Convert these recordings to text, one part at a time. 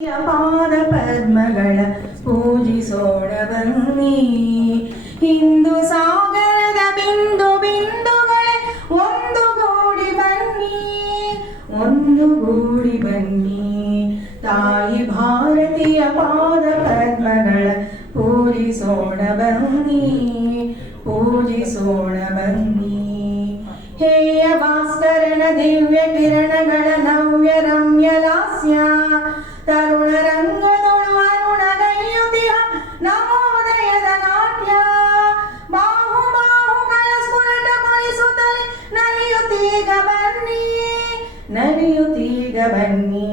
ಪಾದ ಪದ್ಮಗಳ ಪೂಜಿಸೋಣ ಬನ್ನಿ ಹಿಂದೂ ಸಾಗರದ ಬಿಂದು ಬಿಂದುಗಳೇ ಒಂದು ಗೂಡಿ ಬನ್ನಿ ಒಂದು ಗೂಡಿ ಬನ್ನಿ ತಾಯಿ ಭಾರತೀಯ ಪಾದ ಪದ್ಮಗಳ ಪೂಜಿಸೋಣ ಬನ್ನಿ ಪೂಜಿಸೋಣ ಬನ್ನಿ ಹೇಯ ಭಾಸ್ಕರನ ದಿವ್ಯ ಕಿರಣಗಳ ನವ್ಯ ರಮ್ಯ ಲಾಸ್ಯ ತರುಣ ರಂಗದೊಳು ಅರುಣಗೈಯುತಿಹ ನವೋದಯದ ನಾಟ್ಯ ಬಾಹು ಬಾಹುಗಳ ಸ್ಫುರಟಗೊಳಿಸುತ್ತಲೇ ನಲಿಯುತ್ತೀಗ ಬನ್ನಿ ನಲಿಯುತ್ತೀಗ ಬನ್ನಿ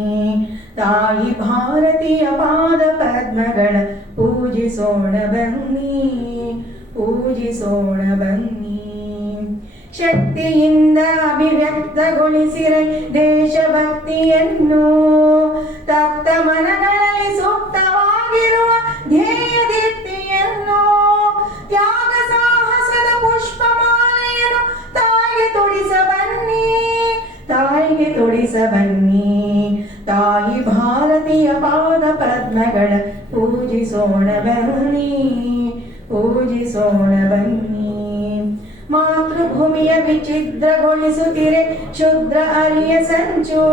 ತಾಯಿ ಭಾರತೀಯ ಪಾದ ಪದ್ಮಗಳ ಪೂಜಿಸೋಣ ಬನ್ನಿ ಪೂಜಿಸೋಣ ಬನ್ನಿ ಶಕ್ತಿಯಿಂದ ಅಭಿವ್ಯಕ್ತಗೊಳಿಸಿರೆ ದೇಶಭಕ್ತಿಯನ್ನು. ತಪ್ತ ಮನಗಳಲ್ಲಿ ಸೂಕ್ತವಾಗಿರುವ ಧ್ಯೇಯ ದೀಪ್ತಿಯನ್ನು ತ್ಯಾಗ ಸಾಹಸದ ಪುಷ್ಪಮಾಲೆಯನ್ನು ತಾಯಿಗೆ ತೊಡಿಸ ಬನ್ನಿ ತಾಯಿಗೆ ತೊಡಿಸ ಬನ್ನಿ ತಾಯಿ ಭಾರತೀಯ ಪಾದ ಪದ್ಮಗಳ ಪೂಜಿಸೋಣ ಬನ್ನಿ ಪೂಜಿಸೋಣ ಬನ್ನಿ. ಮಾತೃಭೂಮಿಯ ವಿಚಿದ್ರಗೊಳಿಸುತ್ತಿರೆ ಶುದ್ರ ಅರಿಯ ಸಂಚು.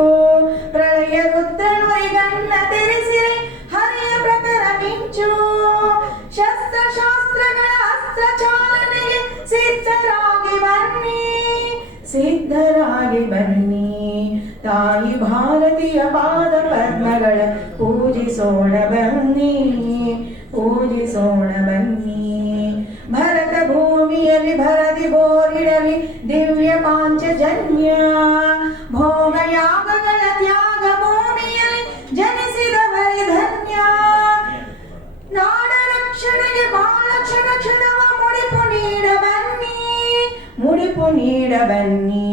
ಪ್ರಳಯ ರುದ್ರನುರಿಗಣ್ಣ ತೆರೆಸಿರೆ, ಹರಿಯ ಪ್ರಕರ ಮಿಂಚು. ಶಸ್ತ್ರ ಶಾಸ್ತ್ರಗಳ ಅಸ್ತ್ರ ಚಾಲನೆಗೆ ಸಿದ್ಧರಾಗಿ ಬನ್ನಿ ಸಿದ್ಧರಾಗಿ ಬನ್ನಿ. ತಾಯಿ ಭಾರತೀಯ ಪಾದ ಪದ್ಮಗಳ ಪೂಜಿಸೋಣ ಬನ್ನಿ ಪೂಜಿಸೋಣ ಬನ್ನಿ. ಪಾಂಚಜನ್ಯ ಭೋಗ ಯಾಗಗಳ ತ್ಯಾಗ ಭೂಮಿಯಲ್ಲಿ ಜನಿಸಿದವರೇ ಧನ್ಯ ನಾಡ ರಕ್ಷಣೆಗೆ ಬಾಳ ಕ್ಷಣ ಕ್ಷಣವ ಮುಡಿಪು ನೀಡ ಬನ್ನಿ ಮುಡಿಪು ನೀಡ ಬನ್ನಿ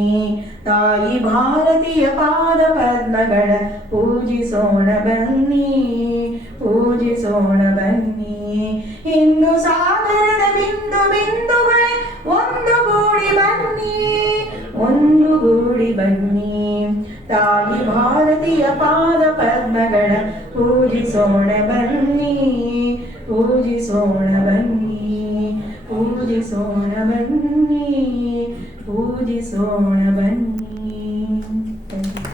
ತಾಯಿ ಭಾರತೀಯ ಪಾದ ಪದ್ಮಗಳ ಪೂಜಿಸೋಣ ಬನ್ನಿ ಪೂಜಿಸೋಣ ಬನ್ನಿ ಇಂದು ಸಾಗರದ ತಾಯಿ ಭಾರತೀಯ ಪಾದ ಪದ್ಮಗಳ ಪೂಜಿಸೋಣ ಬನ್ನಿ ಪೂಜಿಸೋಣ ಬನ್ನಿ ಪೂಜಿಸೋಣ ಬನ್ನಿ ಪೂಜಿಸೋಣ ಬನ್ನಿ